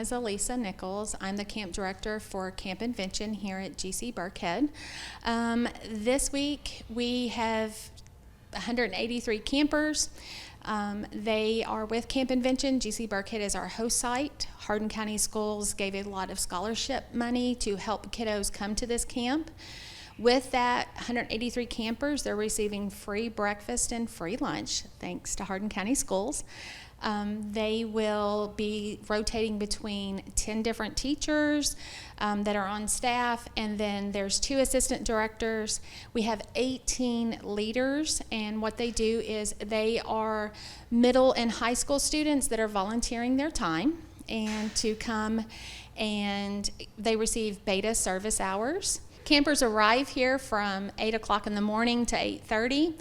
is Elisa Nichols. I'm the camp director for Camp Invention here at GC Burkhead. This week we have 183 campers. They are with Camp Invention. GC Burkhead is our host site. Hardin County Schools gave a lot of scholarship money to help kiddos come to this camp. With that 183 campers, they're receiving free breakfast and free lunch, thanks to Hardin County Schools. They will be rotating between 10 different teachers that are on staff, and then there's 2 assistant directors. We have 18 leaders, and what they do is they are middle and high school students that are volunteering their time and to come, and they receive beta service hours. Campers arrive here from 8 o'clock in the morning to 8:30.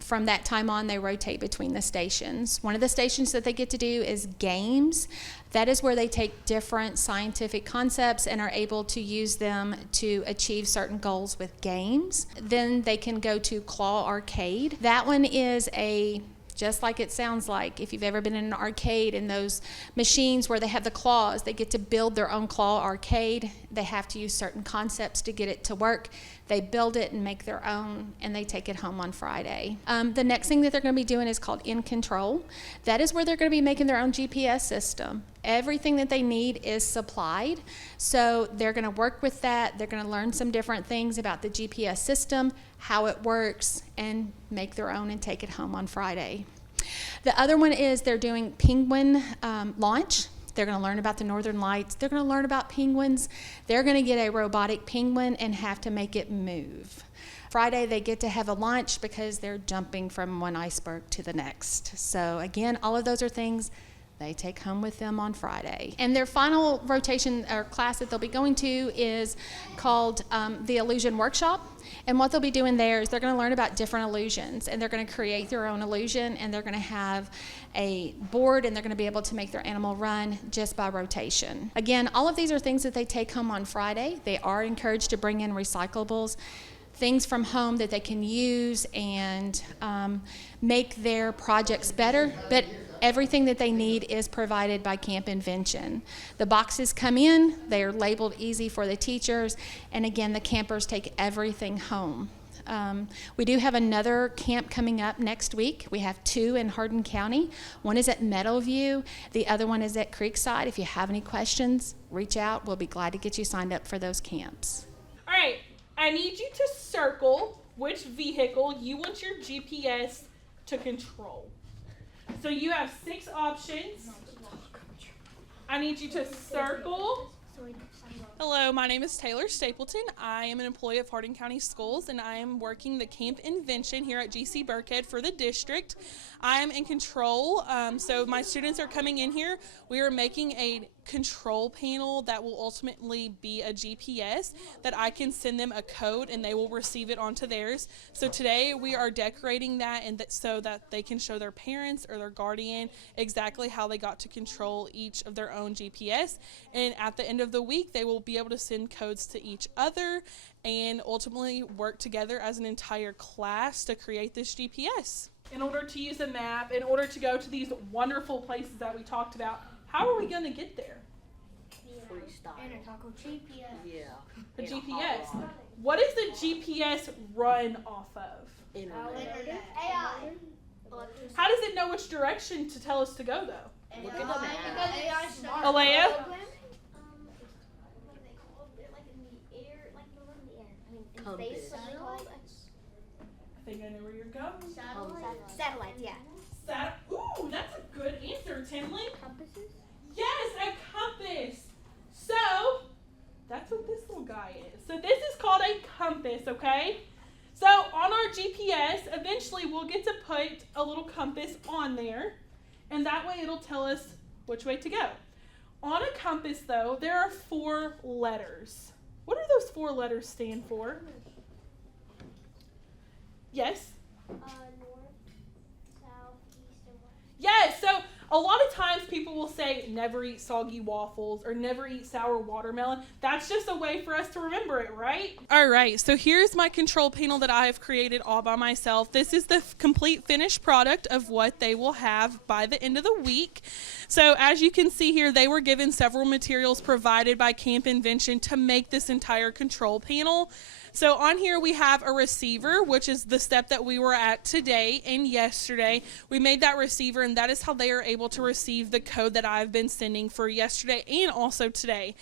From that time on, they rotate between the stations. One of the stations that they get to do is games. That is where they take different scientific concepts and are able to use them to achieve certain goals with games. Then they can go to Claw Arcade. That one is just like it sounds like. If you've ever been in an arcade and those machines where they have the claws, they get to build their own claw arcade. They have to use certain concepts to get it to work. They build it and make their own, and they take it home on Friday. The next thing that they're going to be doing is called In Control. That is where they're going to be making their own GPS system. Everything that they need is supplied, so they're going to work with that. They're going to learn some different things about the GPS system, how it works, and make their own and take it home on Friday. The other one is they're doing penguin launch. They're going to learn about the northern lights. They're going to learn about penguins. They're going to get a robotic penguin and have to make it move. Friday, they get to have a lunch because they're jumping from one iceberg to the next. So again, all of those are things they take home with them on Friday. And their final rotation or class that they'll be going to is called the Illusion Workshop. And what they'll be doing there is they're going to learn about different illusions, and they're going to create their own illusion, and they're going to have a board, and they're going to be able to make their animal run just by rotation. Again, all of these are things that they take home on Friday. They are encouraged to bring in recyclables, things from home that they can use and make their projects better, but everything that they need is provided by Camp Invention. The boxes come in, they are labeled easy for the teachers, and again, the campers take everything home. We do have another camp coming up next week. We have 2 in Hardin County. One is at Meadowview, the other one is at Creekside. If you have any questions, reach out. We'll be glad to get you signed up for those camps. All right, I need you to circle which vehicle you want your GPS to control. So you have 6 options. I need you to circle. Hello, my name is Taylor Stapleton. I am an employee of Hardin County Schools, and I am working the Camp Invention here at GC Burkhead for the district. I am in control, so my students are coming in here. We are making a control panel that will ultimately be a GPS that I can send them a code and they will receive it onto theirs. So today we are decorating that so that they can show their parents or their guardian exactly how they got to control each of their own GPS. And at the end of the week, they will be able to send codes to each other and ultimately work together as an entire class to create this GPS. In order to use a map, in order to go to these wonderful places that we talked about, how are we going to get there? Freestyle. And a taco GPS. Yeah. The GPS. What is the GPS run off of? Internet. AI. How does it know which direction to tell us to go, though? Look at the map. Because AI is smart. Alea? What are they called? They're like in the air, like not in the air. I mean, in Compass. space. What are they called? I think I know where you're going. Satellites, yeah. Ooh, that's a good answer, Tinley. Compasses? Yes, a compass. So, that's what this little guy is. So this is called a compass, okay? So on our GPS, eventually we'll get to put a little compass on there, and that way it'll tell us which way to go. On a compass, though, there are 4 letters. What do those 4 letters stand for? Yes? North, south, east, and west. Yes, so A lot of times people will say never eat soggy waffles or never eat sour watermelon. That's just a way for us to remember it, right? All right, so here's my control panel that I have created all by myself. This is the complete finished product of what they will have by the end of the week. So as you can see here, they were given several materials provided by Camp Invention to make this entire control panel. So on here we have a receiver, which is the step that we were at today and yesterday. We made that receiver, and that is how they are able to receive the code that I've been sending for yesterday and also today.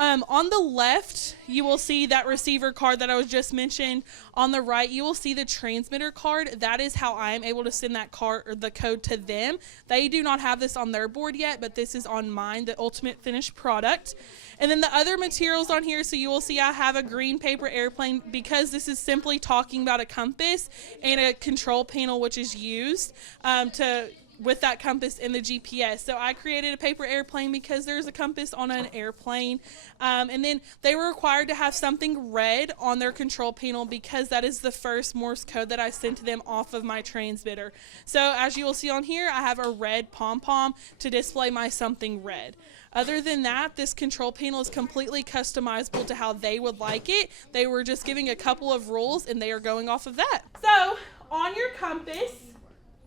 On the left, you will see that receiver card that I was just mentioned. On the right, you will see the transmitter card. That is how I am able to send that card or the code to them. They do not have this on their board yet, but this is on mine, the ultimate finished product. And then the other materials on here, so you will see I have a green paper airplane because this is simply talking about a compass and a control panel which is used with that compass in the GPS. So I created a paper airplane because there's a compass on an airplane. And then they were required to have something red on their control panel because that is the first Morse code that I sent to them off of my transmitter. So as you will see on here, I have a red pom-pom to display my something red. Other than that, this control panel is completely customizable to how they would like it. They were just giving a couple of rules and they are going off of that. So on your compass,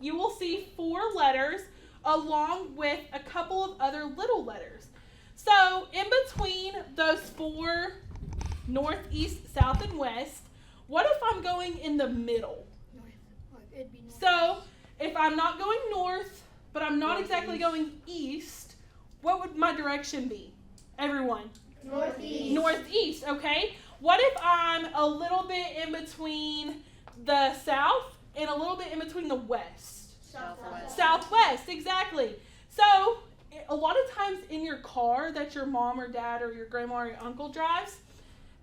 you will see 4 letters along with a couple of other little letters. So in between those 4, north, east, south, and west, what if I'm going in the middle? So if I'm not going north, but I'm not exactly going east, what would my direction be? Everyone? Northeast. Northeast, okay. What if I'm a little bit in between the south and a little bit in between the west? Southwest. Southwest, exactly. So a lot of times in your car that your mom or dad or your grandma or your uncle drives,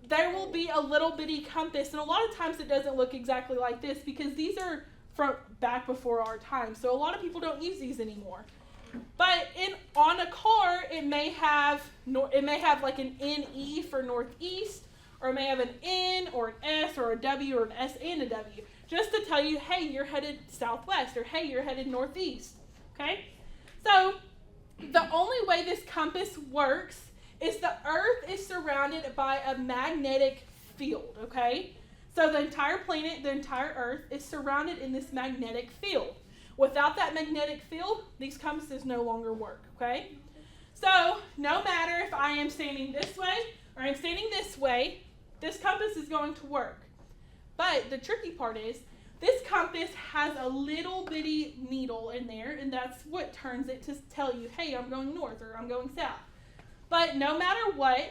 there will be a little bitty compass, and a lot of times it doesn't look exactly like this because these are from back before our time. So a lot of people don't use these anymore. But on a car, it may have like an NE for northeast, or it may have an N or an S or a W or an S and a W, just to tell you, hey, you're headed southwest, or hey, you're headed northeast. Okay? So the only way this compass works is the Earth is surrounded by a magnetic field. Okay? So the entire planet, the entire Earth, is surrounded in this magnetic field. Without that magnetic field, these compasses no longer work, okay? So no matter if I am standing this way or I'm standing this way, this compass is going to work. But the tricky part is this compass has a little bitty needle in there, and that's what turns it to tell you, hey, I'm going north or I'm going south. But no matter what,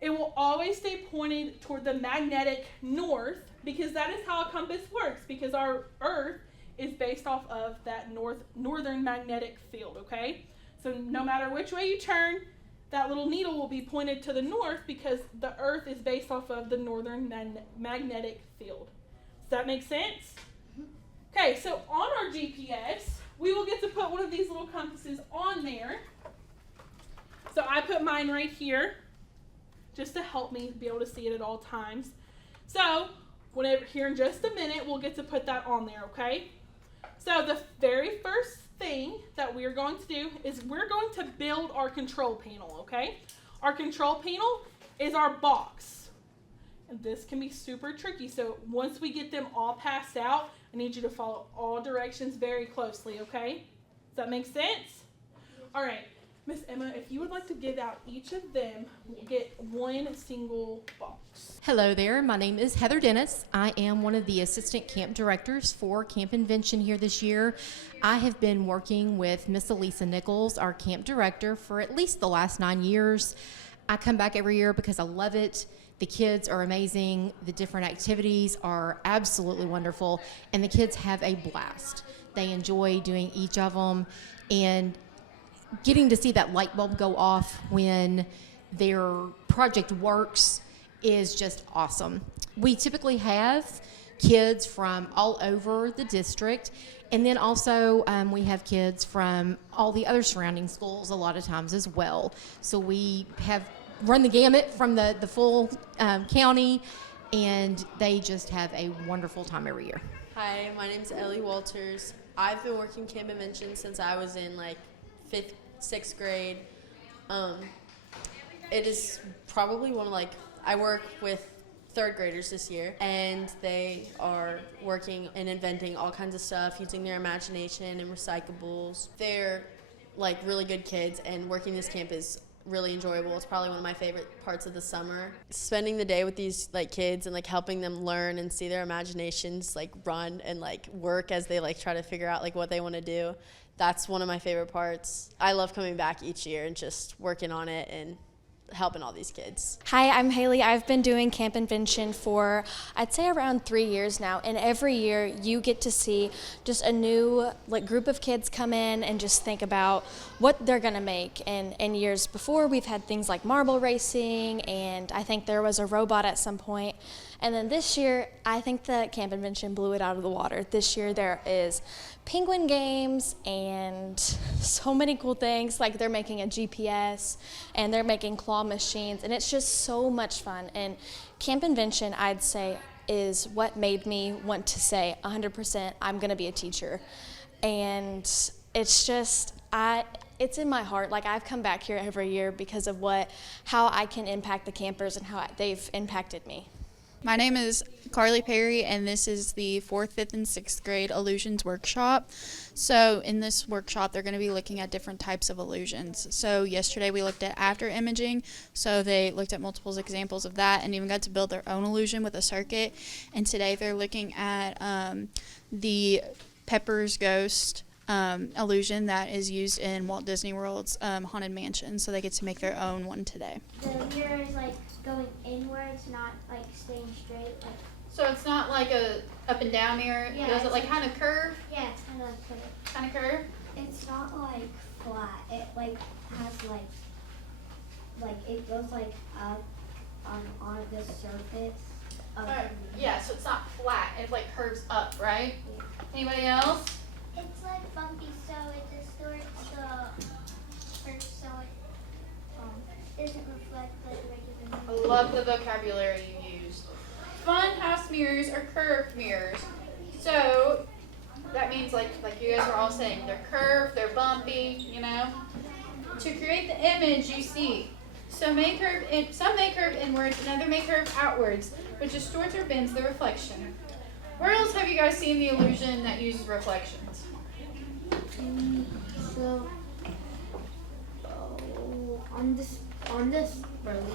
it will always stay pointed toward the magnetic north because that is how a compass works, because our Earth is based off of that northern magnetic field, okay? So no matter which way you turn, that little needle will be pointed to the north because the Earth is based off of the northern magnetic field. Does that make sense? Okay, so on our GPS, we will get to put one of these little compasses on there. So I put mine right here just to help me be able to see it at all times. So here in just a minute, we'll get to put that on there, okay? So the very first thing that we're going to do is we're going to build our control panel, okay? Our control panel is our box. And this can be super tricky. So once we get them all passed out, I need you to follow all directions very closely, okay? Does that make sense? All right. Miss Emma, if you would like to give out each of them, we'll get one single box. Hello there, my name is Heather Dennis. I am one of the assistant camp directors for Camp Invention here this year. I have been working with Miss Elisa Nichols, our camp director, for at least the last 9 years. I come back every year because I love it. The kids are amazing. The different activities are absolutely wonderful, and the kids have a blast. They enjoy doing each of them, and getting to see that light bulb go off when their project works is just awesome. We typically have kids from all over the district, and then also we have kids from all the other surrounding schools a lot of times as well. So we have run the gamut from the full county, and they just have a wonderful time every year. Hi, my name's Ellie Walters. I've been working Camp Invention since I was in 5th, 6th grade. It is probably one of I work with 3rd graders this year, and they are working and inventing all kinds of stuff using their imagination and recyclables. They're really good kids, and working this camp is really enjoyable. It's probably one of my favorite parts of the summer. Spending the day with these kids and helping them learn and see their imaginations run and work as they try to figure out what they want to do. That's one of my favorite parts. I love coming back each year and just working on it and helping all these kids. Hi, I'm Haley. I've been doing Camp Invention for, I'd say, around 3 years now, and every year you get to see just a new group of kids come in and just think about what they're gonna make. And in years before, we've had things like marble racing, and I think there was a robot at some point. And then this year, I think that Camp Invention blew it out of the water. This year there is penguin games and so many cool things. They're making a GPS and they're making claw machines, and it's just so much fun. And Camp Invention, I'd say, is what made me want to say 100% I'm gonna be a teacher. And it's just, it's in my heart. I've come back here every year because of how I can impact the campers and how they've impacted me. My name is Carly Perry, and this is the 4th, 5th, and 6th grade illusions workshop. So in this workshop, they're going to be looking at different types of illusions. So yesterday we looked at after imaging, so they looked at multiple examples of that and even got to build their own illusion with a circuit. And today they're looking at the Pepper's Ghost illusion that is used in Walt Disney World's Haunted Mansion. So they get to make their own one today. The mirror is going inwards, not staying straight. So it's not like a up and down mirror. Yeah, Does it it's kind of curve? Yeah, it's kind of curved. Kind of curve? It's not flat. It has it goes up on the surface. Of the Yeah, so it's not flat. It curves up, right? Yeah. Anybody else? It's bumpy, so it distorts the earth, so it doesn't reflect the regular I love the vocabulary you used. Fun house mirrors are curved mirrors. So that means like you guys were all saying, they're curved, they're bumpy, To create the image you see. Some may curve inwards, and other may curve outwards, which distorts or bends the reflection. Where else have you guys seen the illusion that uses reflections? So, on this really.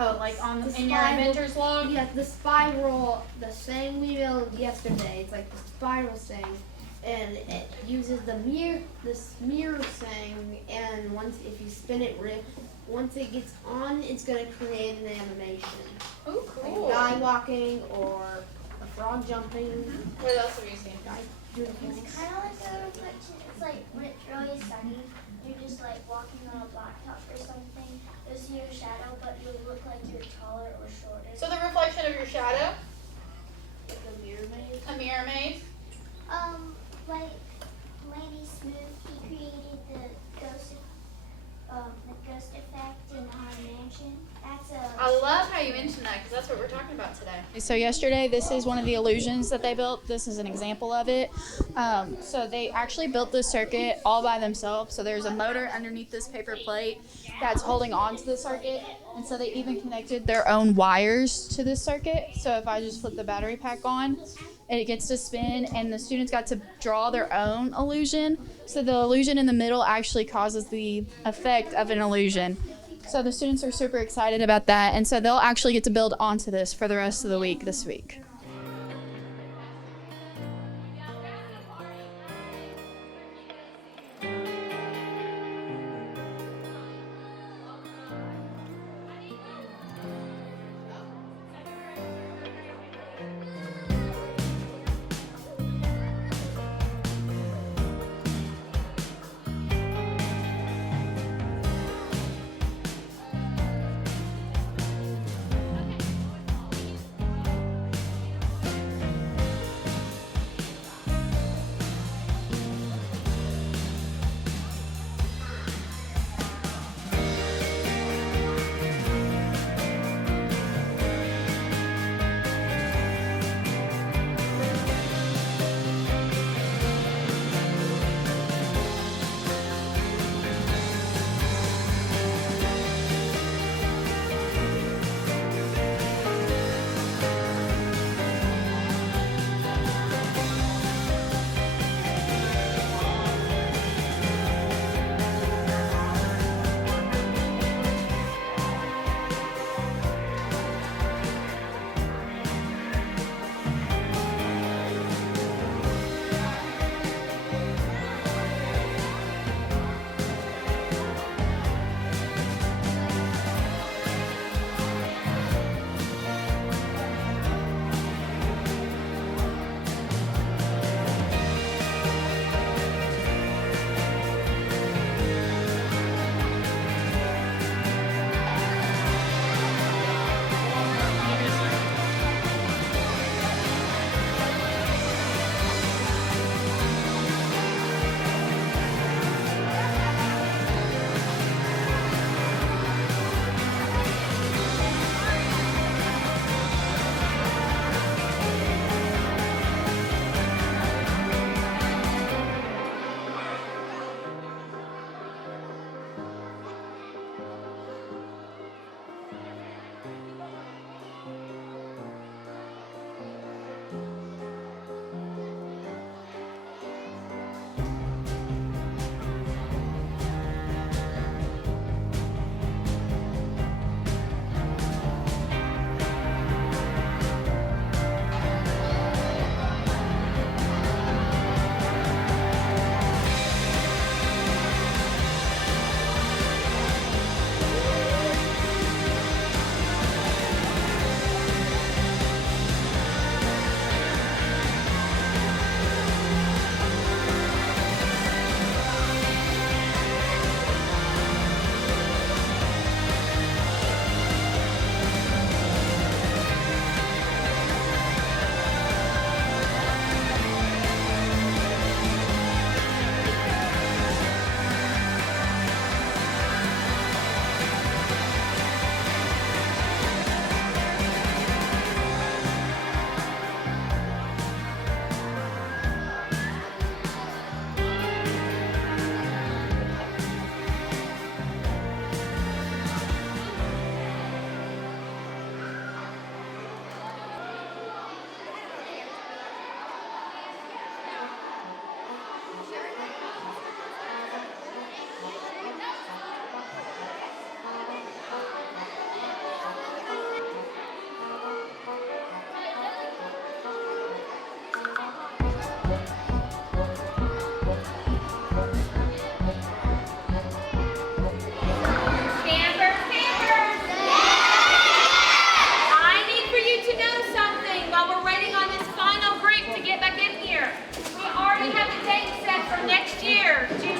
Oh, in your inventor's log? Yeah, the spiral, the saying we built yesterday. It's the spiral saying, and it uses this mirror saying, and if you spin it, once it gets on, it's gonna create an animation. Oh, cool. Like a guy walking or a frog jumping. What else have you seen? It's kind of like a reflection. It's when it's really sunny, you're just walking on a blacktop or something. You'll see your shadow, but you'll look like you're taller or shorter. So the reflection of your shadow? Like a mirror maze. A mirror maze? Landy Smooth, he created the ghost effect in Haunted Mansion. I love how you mentioned that, because that's what we're talking about today. So yesterday, this is one of the illusions that they built. This is an example of it. So they actually built this circuit all by themselves. So there's a motor underneath this paper plate that's holding on to the circuit. And so they even connected their own wires to this circuit. So if I just flip the battery pack on, it gets to spin, and the students got to draw their own illusion. So the illusion in the middle actually causes the effect of an illusion. So the students are super excited about that, and so they'll actually get to build onto this for the rest of the week this week.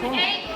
Which one?